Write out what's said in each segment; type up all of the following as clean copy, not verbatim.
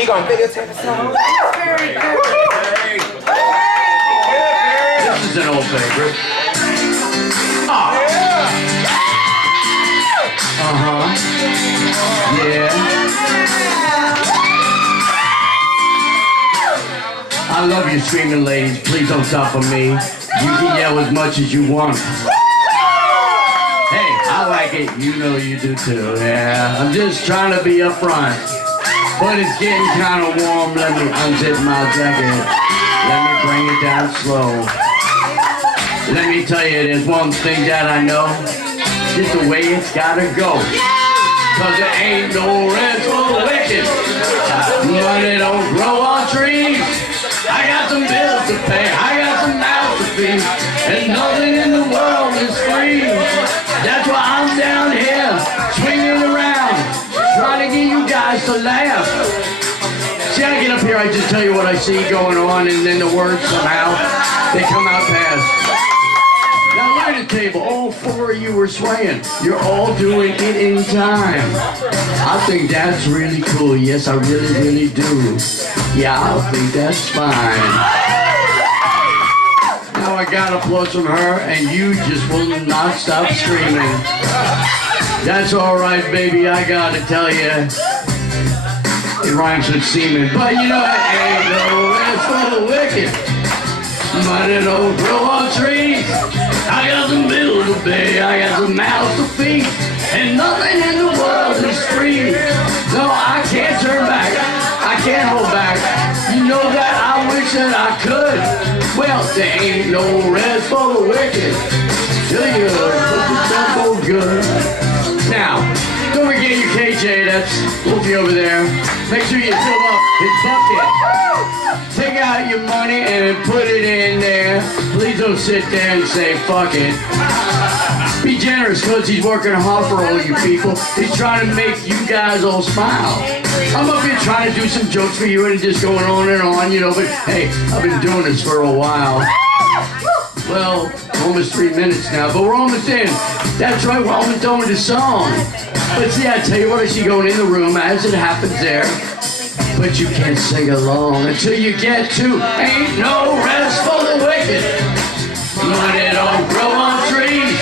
He gonna videotape us all. This is an old favorite. Yeah. I love you screaming ladies. Please don't stop for me. You can yell as much as you want. Hey, I like it. You know you do too. Yeah. I'm just trying to be upfront. But it's getting kind of warm. Let me unzip my jacket. Let me bring it down slow. Let me tell you, there's one thing that I know. Just the way it's gotta go. Cause there ain't no rest for the wicked. Money don't grow on trees. I got some bills to pay. I got some mouths to feed. And nothing in the world is free. That's why I'm down here, swinging around, trying to get you guys to laugh. See, I get up here, I just tell you what I see going on, and then the words somehow, they come out fast. Now look at the table, all four of you are swaying. You're all doing it in time. I think that's really cool. Yes, I really, really do. Yeah, I think that's fine. Now I got applause from her, and you just will not stop screaming. That's all right, baby, I gotta tell you. It rhymes with semen, but you know, it ain't no rest for the wicked. Money don't grow on trees. I got some bills to pay, I got some mouths to feed, and nothing in the world is free. No, I can't turn back, I can't hold back. You know that I wish that I could. Well, there ain't no rest for the wicked. Till you put yourself so good. Now, don't forget your KJ, that's Wolfie over there. Make sure you fill up his bucket. Take out your money and put it in there. Please don't sit there and say, fuck it. Be generous, because he's working hard for all you people. He's trying to make you guys all smile. I'm up here trying to do some jokes for you and just going on and on, you know, but hey, I've been doing this for a while. Well, almost 3 minutes now, but we're almost in. That's right, we're almost done with the song. But see, I tell you what, I see going in the room as it happens there. But you can't sing along until you get to Ain't No Rest for the Wicked. Money don't grow on trees.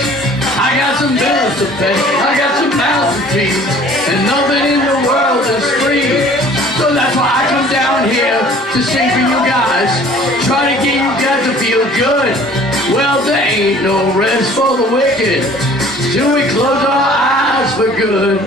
I got some bills to pay. I got some mouths to feed. And nothing in the world is free. So that's why I come down here to sing for you guys. Try to get you guys to feel good. Well, there ain't no rest for the wicked till we close our eyes for good.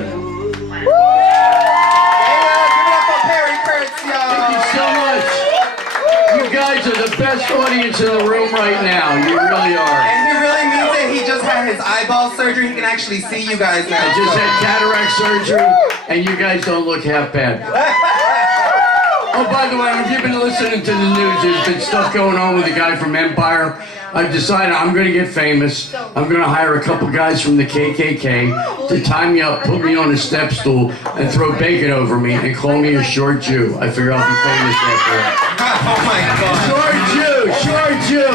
You guys are the best audience in the room right now. You really are. And he really means it. He just had his eyeball surgery. He can actually see you guys now. I just had cataract surgery, and you guys don't look half bad. Oh, by the way, if you've been listening to the news, there's been stuff going on with the guy from Empire. I've decided I'm going to get famous. I'm going to hire a couple guys from the KKK to tie me up, put me on a step stool, and throw bacon over me and call me a short Jew. I figure I'll be famous after that. Oh my God. Short Jew, short Jew.